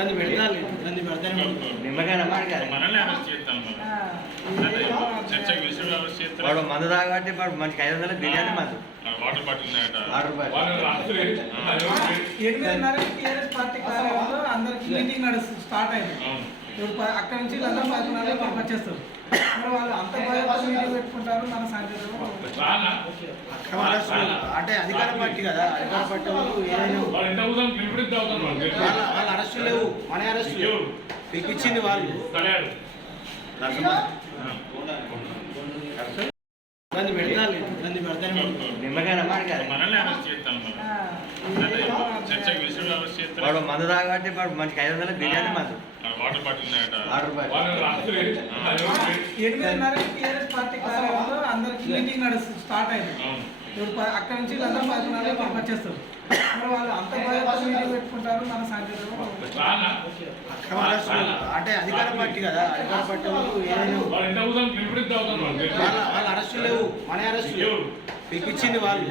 ఇబ్బంది ఇబ్బంది పెడతానే. నిమ్మకాయ వాడు మందు తాగబట్టి వాడు మంచికి ఐదు వందల బిర్యానీ మందు. వాటర్ బాటిల్ అందరికి మీటింగ్ నడుస్తుంది స్టార్ట్ అయింది. ఇప్పుడు అక్కడ నుంచి వీళ్ళందరూ పదకొండు ఇక్కడికి వచ్చేస్తారు మరి వాళ్ళు అంత భయంతో మీటింగ్ పెట్టుకుంటారు మన అంటే అధికార పార్టీ కదా. అధికార పార్టీ వాళ్ళు అరెస్టులు లేవు. మన అరెస్టులు లేవు. మీకు ఇచ్చింది వాళ్ళు. ఇబ్బంది పెడతారు ఇబ్బంది పెడతానే అరెస్ట్ అరెస్ట్ వాడు మందు తాగబట్టి వాడు మంచికి ఐదు వందల బిర్యానీ మందు. వాటర్ బాటిల్ అందరికి మీటింగ్ స్టార్ట్ అయింది. అక్కడ నుంచి ఇక్కడికి వచ్చేస్తారు మరి వాళ్ళు అంత పెట్టుకుంటారు. మన అరెస్టులు అంటే అధికార పార్టీ కదా అధికార పార్టీ వాళ్ళు వాళ్ళు అరెస్టులు లేవు మన అరెస్టులు లేవు. ఇచ్చింది వాళ్ళు.